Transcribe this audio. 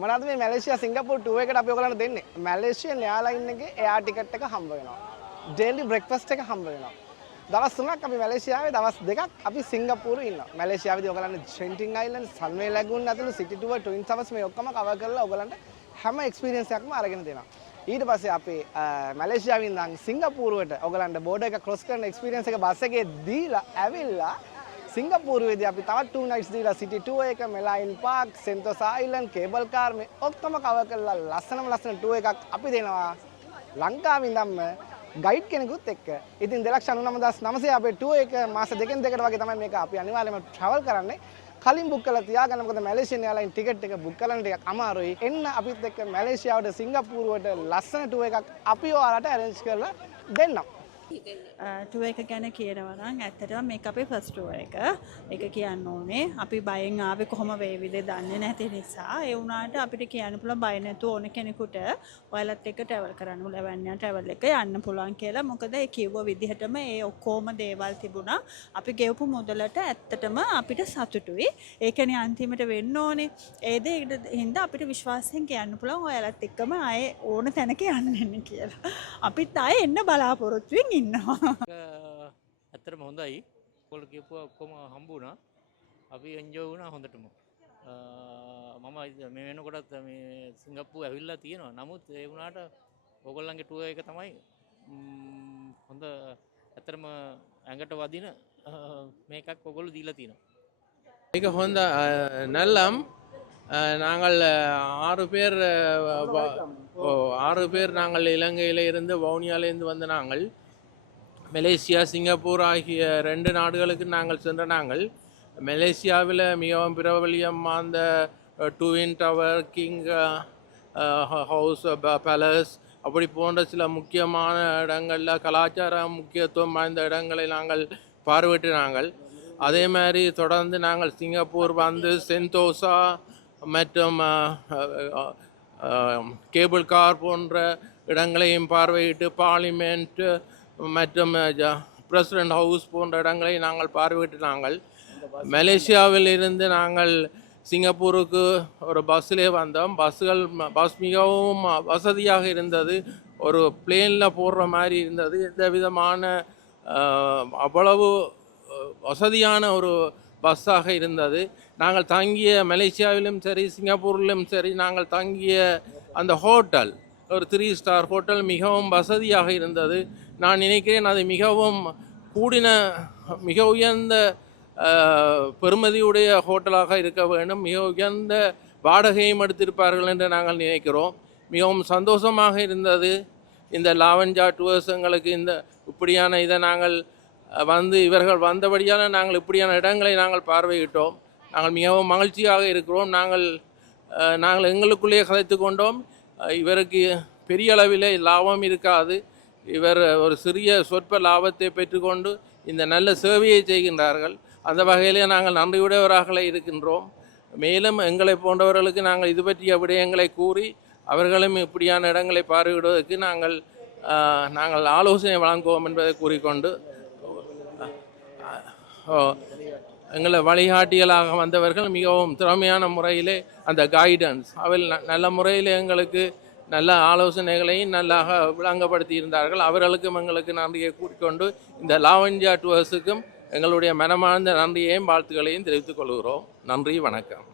මොනවද මේ මැලේසියා සිංගප්පූරු ටූර් එකට අපි ඔයගලන්ට දෙන්නේ? මැලේසියන් එයාලයින් එකේ එයාර් ටිකට් එක හම්බ වෙනවා. ඩේලි බ්‍රෙක්ෆාස්ට් එක හම්බ වෙනවා. දවස් 3ක් අපි මැලේසියාවේ දවස් 2ක් අපි සිංගප්පූරු ඉන්නවා. මැලේසියාවේදී ඔයගලන්ට ජෙන්ටින් අයිලන්ඩ්, සන්වේ ලැගූන් ඇතුළු සිටි ටූර්, ට්වින් ටවර්ස් මේ ඔක්කොම කවර් කරලා ඔයගලන්ට හැම එක්ස්පීරියන්ස් එකක්ම අරගෙන දෙනවා. ඊට පස්සේ අපි මැලේසියාවෙන් ඉඳන් සිංගප්පූරුවට ඔයගලන්ට බෝඩර් එක ක්‍රොස් කරන එක්ස්පීරියන්ස් එක බස් එකේ දීලා ඇවිල්ලා සිංගප්පූරුවේදී අපි තවත් 2 nights දීලා සිටි ටූර් එක, මෙලයින් පාර්ක්, සෙන්තෝසා අයිලන්ඩ්, කේබල් කාර් මේ ඔක්කොම කවර් කරලා ලස්සන ටූර් එකක් අපි දෙනවා ලංකාවේ ඉඳන්ම ගයිඩ් කෙනෙකුත් එක්ක. ඉතින් 2,99,900 අපේ ටූර් එක මාස දෙකෙන් දෙකට වගේ තමයි මේක අපි අනිවාර්යයෙන්ම ට්‍රැවල් කරන්නේ. කලින් බුක් කරලා තියාගන්න. මොකද මැලේසියන් එයාලයින් ටිකට් එක බුක් කරන්න ටිකක් අමාරුයි. එන්න අපිත් එක්ක මැලේසියාවට සිංගප්පූරුවට ලස්සන ටූර් එකක් අපි ඔයාලට arrange කරලා දෙන්නම්. ටුව එක ගැන කියනවා නම් ඇත්තටම මේක අපේ ෆස්ට් ටුව එක. ඒක කියන්න ඕනේ අපි බයෙන් ආවේ කොහොම වේවිද දන්නේ නැති නිසා. ඒ වුණාට අපිට කියන්න පුළුවන් බය නැතුව ඕන කෙනෙකුට ඔයාලත් එක්ක ට්‍රැවල් කරන්න ලැබන්නේ ට්‍රැවල් එක යන්න පුළුවන් කියලා. මොකද ඒ කිව්ව විදිහටම ඒ ඔක්කොම දේවල් තිබුණා. අපි ගෙවපු මුදලට ඇත්තටම අපිට සතුටුයි. ඒ කියන්නේ අන්තිමට වෙන්න ඕනේ. ඒ දෙයකට හින්දා අපිට විශ්වාසයෙන් කියන්න පුළුවන් ඔයාලත් එක්කම ආයේ ඕන තැනක යන්න කියලා. අපිත් ආයේ එන්න බලාපොරොත්තුෙන් ඇත්තටම හොඳයි. ඔයගොල්ලෝ කියපුවා ඔක්කොම හම්බ වුණා. අපි එන්ජොයි වුණා හොඳටම. මම මේ වෙනකොටත් මේ සිංගප්පූරු ඇවිල්ලා තියෙනවා. නමුත් ඒ වුණාට ඔයගොල්ලන්ගේ ටුවර් එක තමයි හොඳ ඇත්තටම ඇඟට වදින මේකක් ඔයගොල්ලෝ දීලා තියෙනවා. மிக ஹொந்த நல்லம் நாங்கள் 6 பேர் நாங்கள் இலங்கையில் இருந்து வவுனியாவிலிருந்து வந்த நாங்கள் மலேசியா சிங்கப்பூர் ஆகிய 2 நாடுகளுக்கு நாங்கள் சென்ற நாங்கள் மலேசியாவில் மிகவும் பிரபலியம் அந்த twin tower, king house, palace அப்படி போன்ற சில முக்கியமான இடங்களில் கலாச்சார முக்கியத்துவம் வாய்ந்த இடங்களை நாங்கள் பார்வையிட்டினாங்கள். அதே மாதிரி தொடர்ந்து நாங்கள் சிங்கப்பூர் வந்து சென்தோசா மற்றும் கேபிள் கார் போன்ற இடங்களையும் பார்வையிட்டு பார்லிமெண்ட் மற்றும் பிரசிடென்ட் ஹவுஸ் போன்ற இடங்களை நாங்கள் பார்வையிட்டினாங்கள். மலேசியாவில் இருந்து நாங்கள் சிங்கப்பூருக்கு ஒரு பஸ்ஸிலே வந்தோம். பஸ் மிகவும் வசதியாக இருந்தது. ஒரு பிளேனில் போடுற மாதிரி இருந்தது. எந்த விதமான அவ்வளவு வசதியான ஒரு பஸ்ஸாக இருந்தது. நாங்கள் தங்கிய மலேசியாவிலும் சரி சிங்கப்பூரிலும் சரி நாங்கள் தங்கிய அந்த ஹோட்டல் ஒரு 3 ஸ்டார் ஹோட்டல் மிகவும் வசதியாக இருந்தது. நான் நினைக்கிறேன் அது மிகவும் மிக உயர்ந்த பெறுமதியுடைய ஹோட்டலாக இருக்க வேண்டும். மிக உயர்ந்த வாடகையும் எடுத்திருப்பார்கள் என்று நாங்கள் நினைக்கிறோம். மிகவும் சந்தோஷமாக இருந்தது. இந்த லாவென்ஜா டூர்ஸ் எங்களுக்கு இப்படியான இதை நாங்கள் இவர்கள் வந்தபடியால் நாங்கள் இப்படியான இடங்களை நாங்கள் பார்வையிட்டோம். நாங்கள் மிகவும் மகிழ்ச்சியாக இருக்கிறோம். நாங்கள் எங்களுக்குள்ளேயே கதைத்து கொண்டோம். இவருக்கு பெரிய அளவில் லாபம் இருக்காது. இவர் ஒரு சிறிய சொற்ப லாபத்தை பெற்றுக்கொண்டு இந்த நல்ல சேவையை செய்கின்றார்கள். அந்த வகையிலே நாங்கள் நன்றியுடையவராக இருக்கின்றோம். மேலும் எங்களை போன்றவர்களுக்கு நாங்கள் இது பற்றிய விடயங்களை கூறி அவர்களும் இப்படியான இடங்களை பார்வையிடுவதற்கு நாங்கள் ஆலோசனை வழங்குவோம் என்பதை கூறிக்கொண்டு எங்களை வழிகாட்டிகளாக வந்தவர்கள் மிகவும் திறமையான முறையிலே அந்த கைடன்ஸ் நல்ல முறையில் எங்களுக்கு நல்ல ஆலோசனைகளையும் நல்லாக விளங்கப்படுத்தி இருந்தார்கள். அவர்களுக்கும் எங்களுக்கு நன்றியை கூறிக்கொண்டு இந்த லாவென்ஜா டூர்ஸுக்கும் எங்களுடைய மனமார்ந்த நன்றியையும் வாழ்த்துக்களையும் தெரிவித்துக் கொள்கிறோம். நன்றி, வணக்கம்.